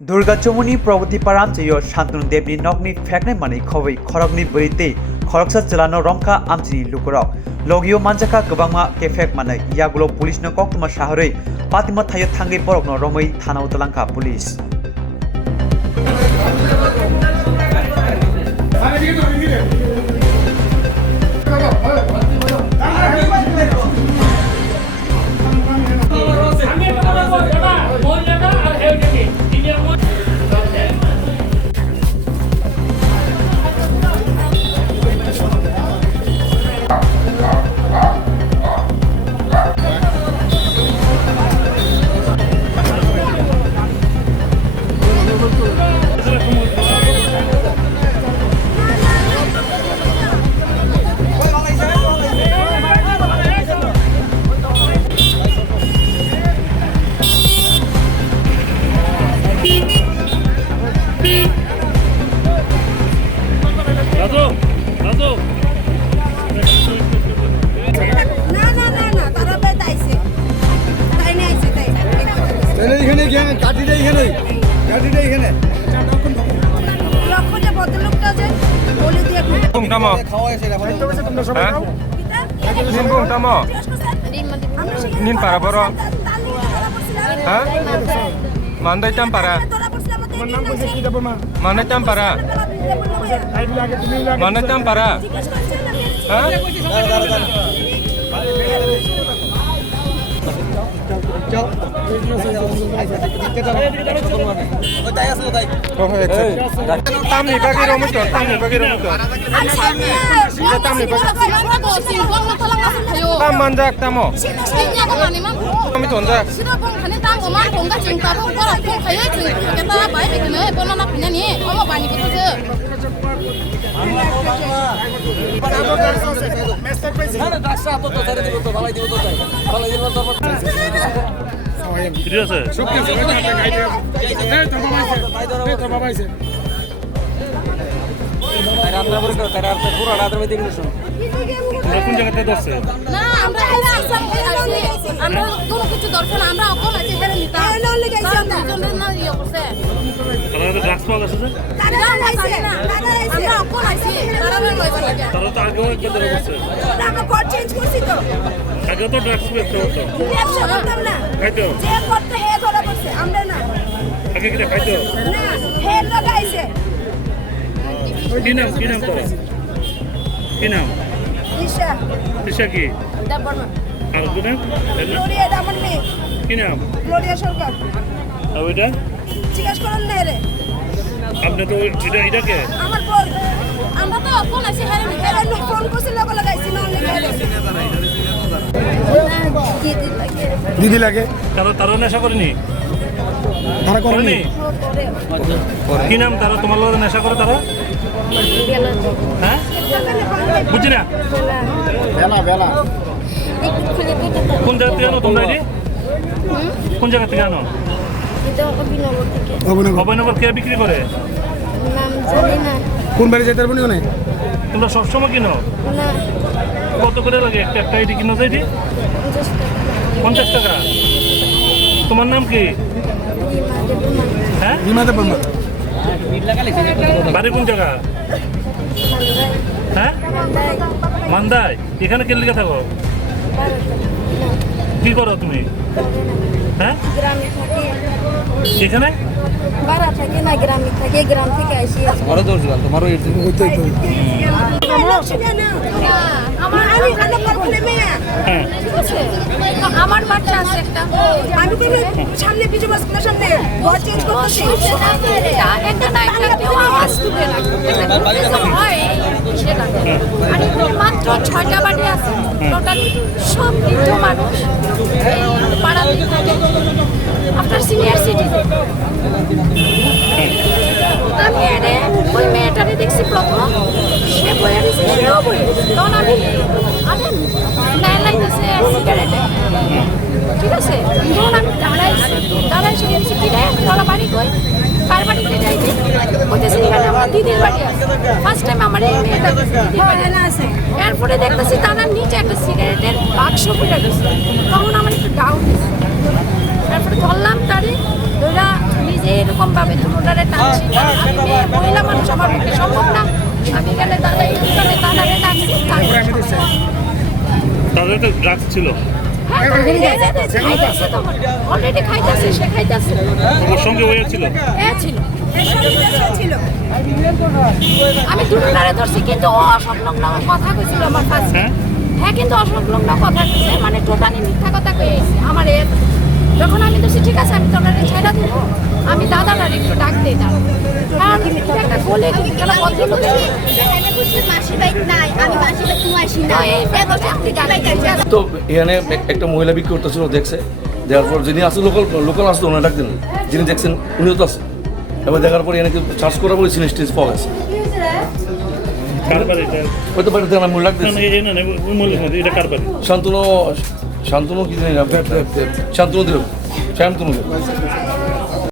दुर्गा चौमुनि प्रगतिपारा चयो शान्तनु देवनि नगनि फेकनाय माने खबै खरगनि बोरिते खरगसा चलानो रंका आमचिनि लुकुराव लगियो मानजाका गोबांमा केफेक माने यागुलो पुलिसनो कक्तमा साहरै पातिमा थायो थांगै बरकनो रमै थानाव दलांका police Nin para boro, hah? Mandai tampara, mana tampara, mana tampara, hah? Tamni bagi romutor, tamni bagi romutor. Tamni bagi. Tam manjak tamo. Kami tonjak. কোন জায়গাতে দছে না আমরা আমরা কোনো কিছু দরকার না আমরা কোন আছে এখানে নিতা আমরা দুজন না ইয়ে করছে তারা ড্রাগস পাওয়া গেছে তারা লাইছে আমরা কোন আছে তারা লইবা লাগে তারা তো আগেও একবার করছে টাকা কোড চেঞ্জ করছি তো আগে তো ড্রাগস বেচতে হতো ব্যবসা করতাম না খাইতো যে করতে হে ধরা পড়ছে আমরা না আগে কি খাইতো না হে লাগাইছে কি নাম তো কি নাম Isha ki? Dabarman. Ar guna? Gloria Dabarman. Ki naam? Gloria Sarkar. Ab eta? Jigash koran na re. Apne to ida ke? Amar phone. Amra to phone ache hare no phone korchi logo lagaisi na Didi lage. Taro nesha korini? Tara korini? Ki naam taro tomar loge nesha kore taro? হ্যাঁ বুঝছি না বেলা কোন জায়গা থেকে আনো তোমরা এটি কোন জায়গা থেকে আনো অভয়নগর কে বিক্রি করে কোন বাড়ি যেতে পারবো না তোমরা সবসময় কিনো কত করে লাগে একটা আইডি কিনো যায় 50 টাকা তোমার নাম কি হ্যাঁ বাড়ি কোন জায়গা হ্যাঁ মান্দাই এখানে কে লিখে থাকো কি করো তুমি হ্যাঁ এখানে গ্রাম থেকে আসি আমার বাচ্চা আছে একটা আমি তো সামনে পিছু বাসের সামনে ঘর চেঞ্জ করতেছি একটা না একটা আওয়াজ তুলে হয় সেটা আর এখানে মাত্র 6টা বাড়ি আছে টোটাল সব বৃদ্ধ মানুষ এই পাড়াতে থাকে আপনার সিনিয়র সিটিজেন আমি ওই মেয়েটারে দেখছি প্রথম সে বইয়া দিয়েছে তখন আমি নাই লাইতেছে সিগারেটে ঠিক আছে তখন আমি দাঁড়াইছি গেছি কি রে তোরা বাড়ি কই কার বাড়িতে যাইছি বলতেছি এখানে আমার দিদির বাড়ি আছে ফার্স্ট টাইম আমার এই মেয়েটা দিদির বাড়ি আছে এরপরে দেখতেছি তার নিচে একটা সিগারেটের বাক্স পড়ে গেছে তখন আমার একটু ডাউট তারপরে ধরলাম তারে ধরা নিজে এরকম ভাবে আনছি না। আমি মেয়ে, মহিলা মানুষ, আমার পক্ষে সম্ভব না। আমি গেলে দাদা এই দোকানে দাদারে ডাকছি, তাদের তো ড্রাগস ছিল। অলরেডি খাইতেছে, সে খাইতেছে। ওর সঙ্গে ওই ছিল। ছিল আমি দুজনারে ধরছি, কিন্তু ও অসংলগ্ন কথা কইছিল আমার কাছে। হ্যাঁ, কিন্তু অসংলগ্ন কথা কইছে, মানে টোটালি মিথ্যা কথা কইছে আমার। যখন আমি ধরছি, ঠিক আছে আমি তোনারে ছেড়ে দেবো, আমি দাদারা একটু ডাক দিই না, কারণ একটা গোলে কেন ভদ্রলোক তো এখানে একটা মহিলা বিক্রি করতেছিল, দেখছে, দেওয়ার পর যিনি আসলে লোকাল আসতো ওনার ডাক দিন, যিনি দেখছেন উনিও তো আছে। এবার দেখার পর এখানে চার্জ করা পরে সিনিস্টেজ পাওয়া গেছে। হয়তো বাড়িতে আমি মূল ডাক দিচ্ছি এটা কার বাড়ি? শান্তনু কি জানি না, শান্তনু দিল।